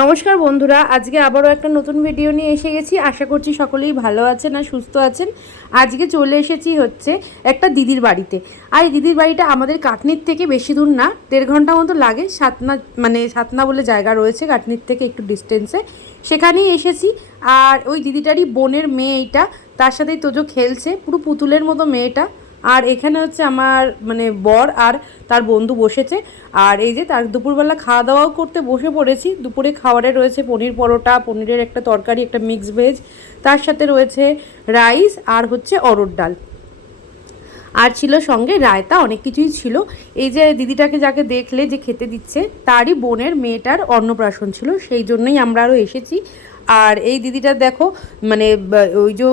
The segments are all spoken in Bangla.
নমস্কার বন্ধুরা, আজকে আবারও একটা নতুন ভিডিও নিয়ে এসে গেছি। আশা করছি সকলেই ভালো আছেন আর সুস্থ আছেন। আজকে চলে এসেছি হচ্ছে একটা দিদির বাড়িতে। আর এই দিদির বাড়িটা আমাদের কাটনির থেকে বেশি দূর না, 1.5 ঘন্টা মতো লাগে। সাতনা বলে জায়গা রয়েছে কাটনির থেকে একটু ডিস্টেন্সে, সেখানেই এসেছি। আর ওই দিদিটারই বোনের মেয়ে এইটা, তার সাথেই তোজো খেলছে, পুরো পুতুলের মতো মেয়েটা। আর এখানে হচ্ছে আমার বর আর তার বন্ধু বসেছে। আর এই যে তার দুপুরবেলা খাওয়া দাওয়াও করতে বসে পড়েছি। দুপুরে খাবারে রয়েছে পনির পরোটা, পনিরের একটা তরকারি, একটা মিক্স ভেজ, তার সাথে রয়েছে রাইস আর হচ্ছে অরড় ডাল, আর ছিল সঙ্গে রায়তা, অনেক কিছুই ছিল। এই যে দিদিটাকে যাকে দেখলে যে খেতে দিচ্ছে, তারই বোনের মেয়েটার অন্নপ্রাশন ছিল, সেই জন্যই আমরা আরও এসেছি। আর এই দিদিটা দেখো, ওই যে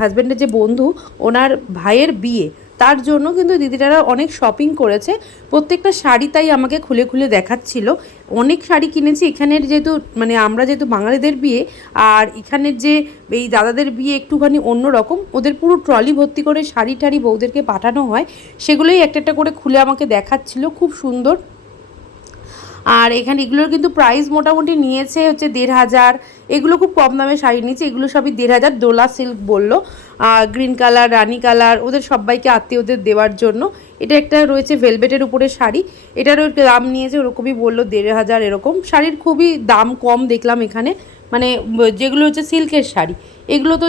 হাজব্যান্ডের যে বন্ধু, ওনার ভাইয়ের বিয়ে, তার জন্য কিন্তু দিদিটারা অনেক শপিং করেছে। প্রত্যেকটা শাড়ি তাই আমাকে খুলে খুলে দেখাচ্ছিল। অনেক শাড়ি কিনেছি এখানের, যেহেতু আমরা যেহেতু বাঙালিদের বিয়ে, আর এখানের যে এই দাদাদের বিয়ে একটুখানি অন্য রকম, ওদের পুরো ট্রলি ভর্তি করে শাড়ি টাড়ি বউদেরকে পাঠানো হয়, সেগুলোই একটা একটা করে খুলে আমাকে দেখাচ্ছিল, খুব সুন্দর। আর এখানে এগুলোর কিন্তু প্রাইস মোটামুটি নিয়েছে হচ্ছে 1,500। এগুলো খুব কম দামে শাড়ি নিয়েছে, এগুলো সবই 1,500। দোলা সিল্ক বললো, গ্রিন কালার, রানি কালার, ওদের সবাইকে আত্মীয়দের দেওয়ার জন্য। এটা একটা রয়েছে ভেলভেটের উপরে শাড়ি, এটারও দাম নিয়েছে ওরকমই বললো 1,500 এরকম। শাড়ির খুবই দাম কম দেখলাম এখানে, যেগুলো হচ্ছে সিল্কের শাড়ি, এগুলো তো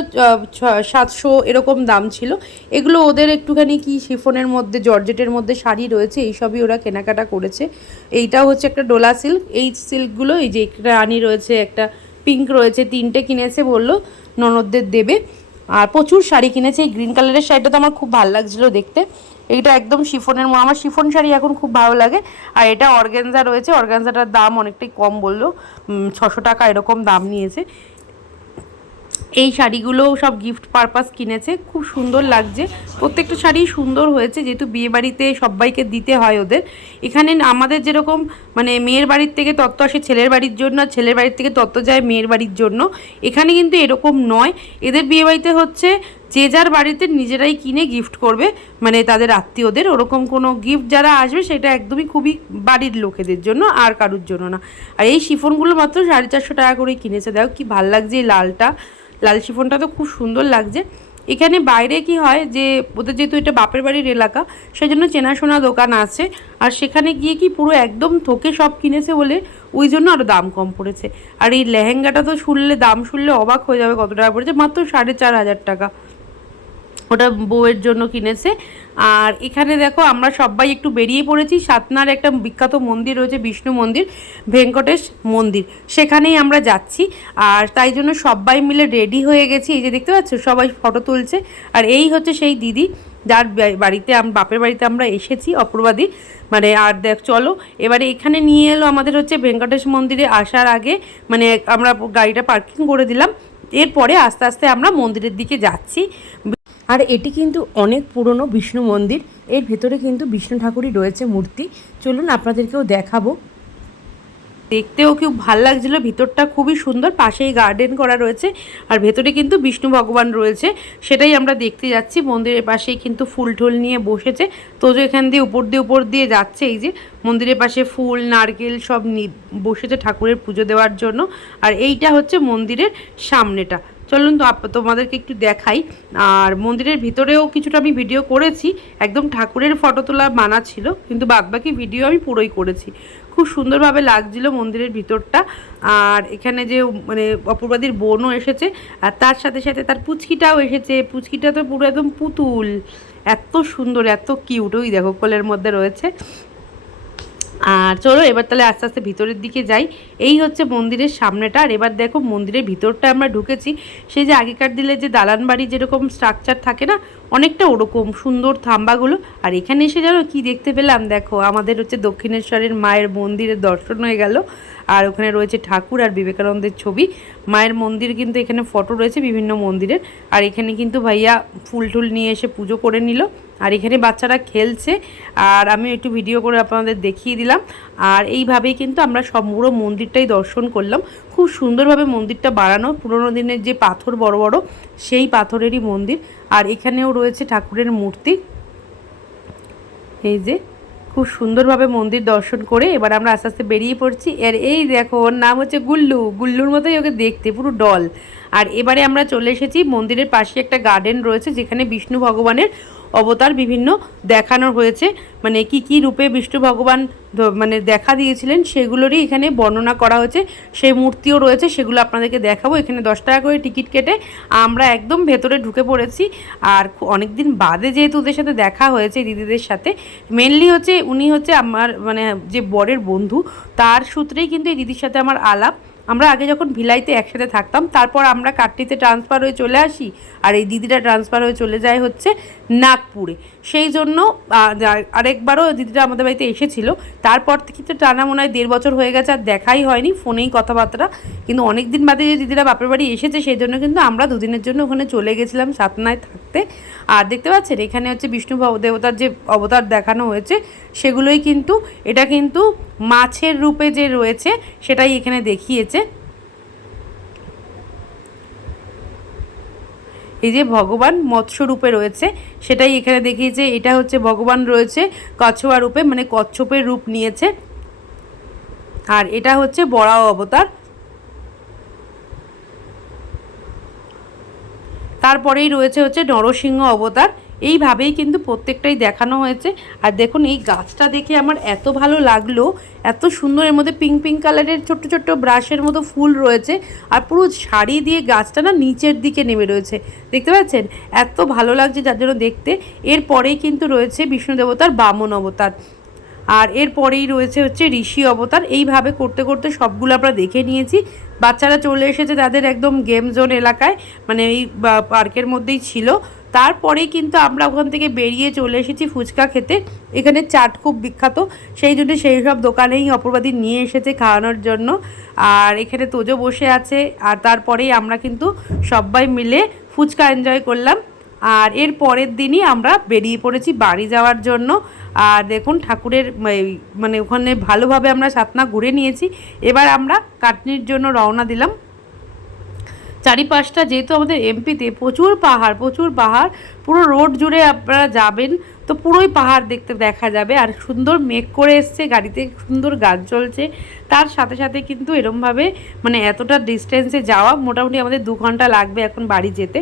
700 এরকম দাম ছিল। এগুলো ওদের একটুখানি কি শিফনের মধ্যে, জর্জেটের মধ্যে শাড়ি রয়েছে, এইসবই ওরা কেনাকাটা করেছে। এইটাও হচ্ছে একটা ডোলা সিল্ক। এই সিল্কগুলো, এই যে একটা রানি রয়েছে, একটা পিঙ্ক রয়েছে, 3টে কিনেছে, বললো ননদদের দেবে। আর প্রচুর শাড়ি কিনেছে। এই গ্রিন কালারের শাড়িটা তো আমার খুব ভালো লাগছিলো দেখতে। এইটা একদম শিফনের, আমার শিফন শাড়ি এখন খুব ভালো লাগে। আর এটা অর্গানজা রয়েছে, অর্গানজাটার দাম অনেকটাই কম, বললো 600 টাকা এরকম দাম নিয়েছে। এই শাড়িগুলোও সব গিফট পারপাস কিনেছে, খুব সুন্দর লাগছে। প্রত্যেকটা শাড়ি সুন্দর হয়েছে, যেহেতু বিয়েবাড়িতে সবাইকে দিতে হয় ওদের। এখানে আমাদের যেরকম মেয়ের বাড়ির থেকে তত্ত্ব আসে ছেলের বাড়ির জন্য, আর ছেলের বাড়ির থেকে তত্ত্ব যায় মেয়ের বাড়ির জন্য, এখানে কিন্তু এরকম নয়। এদের বিয়েবাড়িতে হচ্ছে যে যার বাড়িতে নিজেরাই কিনে গিফট করবে, তাদের আত্মীয়দের। ওরকম কোনো গিফট যারা আসবে সেটা একদমই খুবই বাড়ির লোকেদের জন্য, আর কারুর জন্য না। আর এই শিফনগুলো মাত্র 450 টাকা করেই কিনেছে। দেখো কি ভাল লাগছে এই লাল শিফনটা, তো খুব সুন্দর লাগছে। এখানে বাইরে কি হয় যে ওদের যেহেতু এটা বাপের বাড়ির এলাকা, সেই জন্য চেনাশোনা দোকান আছে। আর সেখানে গিয়ে কি পুরো একদম থোকে সব কিনেছে বলে ওই জন্য আরও দাম কম পড়েছে। আর এই লেহেঙ্গাটা তো দাম শুনলে অবাক হয়ে যাবে কত টাকা পড়েছে, মাত্র 4,500 টাকা। ওটা বউয়ের জন্য কিনেছে। আর এখানে দেখো আমরা সবাই একটু বেরিয়ে পড়েছি। সাতনার একটা বিখ্যাত মন্দির রয়েছে, বিষ্ণু মন্দির, ভেঙ্কটেশ মন্দির, সেখানেই আমরা যাচ্ছি। আর তাই জন্য সবাই মিলে রেডি হয়ে গেছি। এই যে দেখতে পাচ্ছ, সবাই ফটো তুলছে। আর এই হচ্ছে সেই দিদি যার বাড়িতে, বাপের বাড়িতে আমরা এসেছি, অপূর্বাদি। আর দেখ চলো, এবারে এখানে নিয়ে এলো আমাদের হচ্ছে ভেঙ্কটেশ মন্দিরে আসার আগে, আমরা গাড়িটা পার্কিং করে দিলাম। এরপরে আস্তে আস্তে আমরা মন্দিরের দিকে যাচ্ছি। আর এটি কিন্তু অনেক পুরনো বিষ্ণু মন্দির, এর ভেতরে কিন্তু বিষ্ণু ঠাকুরই রয়েছে মূর্তি। চলুন আপনাদেরকেও দেখাবো। দেখতেও খুব ভালো লাগছিলো, ভিতরটা খুবই সুন্দর, পাশেই গার্ডেন করা রয়েছে। আর ভেতরে কিন্তু বিষ্ণু ভগবান রয়েছে, সেটাই আমরা দেখতে যাচ্ছি। মন্দিরের পাশেই কিন্তু ফুল ঠুল নিয়ে বসেছে, তো যে এখান দিয়ে উপর দিয়ে যাচ্ছে। এই যে মন্দিরের পাশে ফুল নারকেল সব বসেছে ঠাকুরের পুজো দেওয়ার জন্য। আর এইটা হচ্ছে মন্দিরের সামনেটা। চলুন তো তোমাদেরকে একটু দেখাই। আর মন্দিরের ভিতরেও কিছুটা আমি ভিডিও করেছি, একদম ঠাকুরের ফটো তোলা মানা ছিল, কিন্তু বাদবাকি ভিডিও আমি পুরোই করেছি। খুব সুন্দরভাবে লাগছিল মন্দিরের ভিতরটা। আর এখানে যে অপূর্বাদির বোনও এসেছে, আর তার সাথে সাথে তার পুচকিটাও এসেছে। পুচকিটা তো পুরো একদম পুতুল, এত সুন্দর, এত কিউট। ওই দেখো কোলের মধ্যে রয়েছে। আর চলো এবার তাহলে আস্তে আস্তে ভিতরের দিকে যাই। এই হচ্ছে মন্দিরের সামনেটা। আর এবার দেখো মন্দিরের ভিতরটা আমরা ঢুকেছি, সেই যে আগেকার দিলে যে দালান বাড়ি যেরকম স্ট্রাকচার থাকে না, অনেকটা ওরকম সুন্দর থাম্বাগুলো। আর এখানে এসে জানো কি দেখতে পেলাম, দেখো আমাদের হচ্ছে দক্ষিণেশ্বরের মায়ের মন্দিরের দর্শন হয়ে গেল। আর ওখানে রয়েছে ঠাকুর আর বিবেকানন্দের ছবি। মায়ের মন্দির কিন্তু এখানে ফটো রয়েছে বিভিন্ন মন্দিরের। আর এখানে কিন্তু ভাইয়া ফুল টুল নিয়ে এসে পুজো করে নিল। আর এখানে বাচ্চারা খেলছে, আর আমি একটু ভিডিও করে আপনাদের দেখিয়ে দিলাম। আর এইভাবেই কিন্তু আমরা পুরো মন্দিরটাই দর্শন করলাম। খুব সুন্দরভাবে মন্দিরটা বানানো, পুরোনো দিনের যে পাথর বড় বড়, সেই পাথরেরই মন্দির। আর এখানেও রয়েছে ঠাকুরের মূর্তি, এই যে খুব খুব সুন্দরভাবে মন্দির দর্শন করে এবার আমরা আস্তে আস্তে বেরিয়ে পড়ছি। আর এই দেখো, ওর নাম হচ্ছে গুল্লু, গুল্লুর মতোই ওকে দেখতে, পুরো ডল। আর এবারে আমরা চলে এসেছি মন্দিরের পাশে একটা গার্ডেন রয়েছে, যেখানে বিষ্ণু ভগবানের অবতার বিভিন্ন দেখানো হয়েছে, মানে কি কি রূপে বিষ্ণু ভগবান মানে দেখা দিয়েছিলেন সেগুলোরই এখানে বর্ণনা করা হয়েছে। সেই মূর্তিও রয়েছে, সেগুলো আপনাদেরকে দেখাবো। এখানে 10 টাকা করে টিকিট কেটে আমরা একদম ভেতরে ঢুকে পড়েছি। আর অনেক দিন বাদে যেহেতু ওদের সাথে দেখা হয়েছে, দিদিদের সাথে, মেনলি হচ্ছে উনি হচ্ছে আমার মানে যে বরের বন্ধু, তার সূত্রেই কিন্তু এই দিদির সাথে আমার আলাপ। আমরা আগে যখন ভিলাইতে একসাথে থাকতাম, তারপর আমরা কাটটিতে ট্রান্সফার হয়ে চলে আসি, আর এই দিদিটা ট্রান্সফার হয়ে চলে যায় হচ্ছে নাগপুরে। সেই জন্য আরেকবারও দিদিটা আমাদের বাড়িতে এসেছিল। তারপর থেকে তো টানা মনে হয় 1.5 বছর হয়ে গেছে, আর দেখাই হয়নি, ফোনেই কথাবার্তা। কিন্তু অনেক দিন বাদে যে দিদিরা বাপের বাড়ি এসেছে, সেই জন্য কিন্তু আমরা 2 দিনের জন্য ওখানে চলে গেছিলাম সাতনায় থাকতে। আর দেখতে পাচ্ছেন এখানে হচ্ছে বিষ্ণু দেবতার যে অবতার দেখানো হয়েছে সেগুলোই কিন্তু, এটা কিন্তু মাছের রূপে যে রয়েছে সেটাই এখানে দেখিয়েছে। এই যে ভগবান মৎস্য রূপে রয়েছে সেটাই এখানে দেখিয়েছে। এটা হচ্ছে ভগবান রয়েছে কচ্ছপা রূপে, মানে কচ্ছপের রূপ নিয়েছে। আর এটা হচ্ছে বরাহ অবতার। তারপরেই রয়েছে হচ্ছে নরসিংহ অবতার। এইভাবেই কিন্তু প্রত্যেকটাই দেখানো হয়েছে। আর দেখুন এই গাছটা দেখে আমার এত ভালো লাগলো, এত সুন্দর। এর মধ্যে পিঙ্ক পিঙ্ক কালারের ছোট্ট ছোট্ট ব্রাশের মতো ফুল রয়েছে, আর পুরো শাড়ি দিয়ে গাছটা না নিচের দিকে নেমে রয়েছে, দেখতে পাচ্ছেন? এত ভালো লাগছে যার জন্য দেখতে। এরপরেই কিন্তু রয়েছে বিষ্ণু দেবতার বামন অবতার, আর এরপরেই রয়েছে হচ্ছে ঋষি অবতার। এইভাবে করতে করতে সবগুলো আমরা দেখে নিয়েছি। বাচ্চারা চলে এসেছে তাদের একদম গেম জোন এলাকায়, মানে এই পার্কের মধ্যেই ছিল। তারপরেই কিন্তু আমরা ওখান থেকে বেরিয়ে চলে এসেছি ফুচকা খেতে। এখানে চাট খুব বিখ্যাত, সেই জন্য সেই সব দোকানেই অপূর্বাদি নিয়ে এসেছে খাওয়ানোর জন্য। আর এখানে তোজো বসে আছে। আর তারপরেই আমরা কিন্তু সবাই মিলে ফুচকা এনজয় করলাম। আর এর পরের দিনই আমরা বেরিয়ে পড়েছি বাড়ি যাওয়ার জন্য। আর দেখুন ঠাকুরের মানে ওখানে ভালোভাবে আমরা সাতনা ঘুরে নিয়েছি। এবার আমরা কাটনির জন্য রওনা দিলাম। চারিপাশটা যেহেতু আমাদের এমপিতে প্রচুর পাহাড়, পুরো রোড জুড়ে আপনারা যাবেন তো পুরোই পাহাড় দেখা যাবে। আর সুন্দর মেঘ করে এসছে, গাড়িতে সুন্দর গান চলছে। তার সাথে সাথে কিন্তু এরমভাবে মানে এতটা ডিস্টেন্সে যাওয়া, মোটামুটি আমাদের 2 ঘন্টা লাগবে এখন বাড়ি যেতে।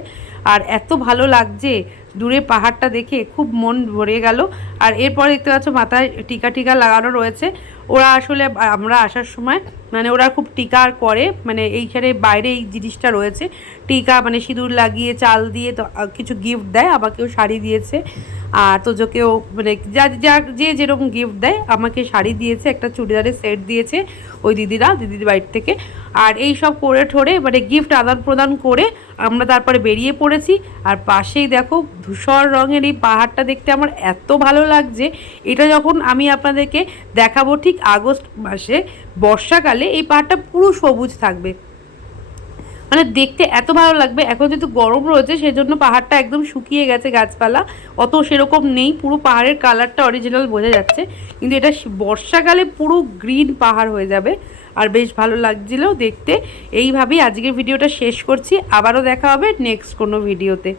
আর এত ভালো লাগছে দূরে পাহাড়টা দেখে, খুব মন ভরে গেল। আর এরপরে দেখতে পাচ্ছ মাথায় টিকা লাগানো রয়েছে। ওরা আসলে আমরা আসার সময় মানে ওরা খুব টিকা করে, মানে এইখানে বাইরে এই জিনিসটা রয়েছে টিকা, মানে সিঁদুর লাগিয়ে চাল দিয়ে তো কিছু গিফট দেয়। আমাকেও শাড়ি দিয়েছে, আর তোজোকেও মানে যে যেরকম গিফট দেয়। আমাকে শাড়ি দিয়েছে, একটা চুড়িদারের সেট দিয়েছে ওই দিদির বাড়ির থেকে। আর এই সব করে ঠোরে মানে গিফট আদান প্রদান করে আমরা তারপরে বেরিয়ে পড়েছি। আর পাশেই দেখো ধূসর রঙের এই পাহাড়টা দেখতে আমার এত ভালো লাগছে। এটা যখন আমি আপনাদেরকে দেখাবো ঠিক আগস্ট মাসে, বর্ষাকালে এই পাহাড়টা পুরো সবুজ থাকবে, মানে দেখতে এত ভালো লাগবে। এখন যেহেতু গরম রয়েছে সেজন্য পাহাড়টা একদম শুকিয়ে গেছে, গাছপালা অত সেরকম নেই, পুরো পাহাড়ের কালারটা অরিজিনাল বোঝা যাচ্ছে। কিন্তু এটা বর্ষাকালে পুরো গ্রিন পাহাড় হয়ে যাবে, আর বেশ ভালো লাগছিল দেখতে। এইভাবেই আজকের ভিডিওটা শেষ করছি। আবারও দেখা হবে নেক্সট কোনো ভিডিওতে।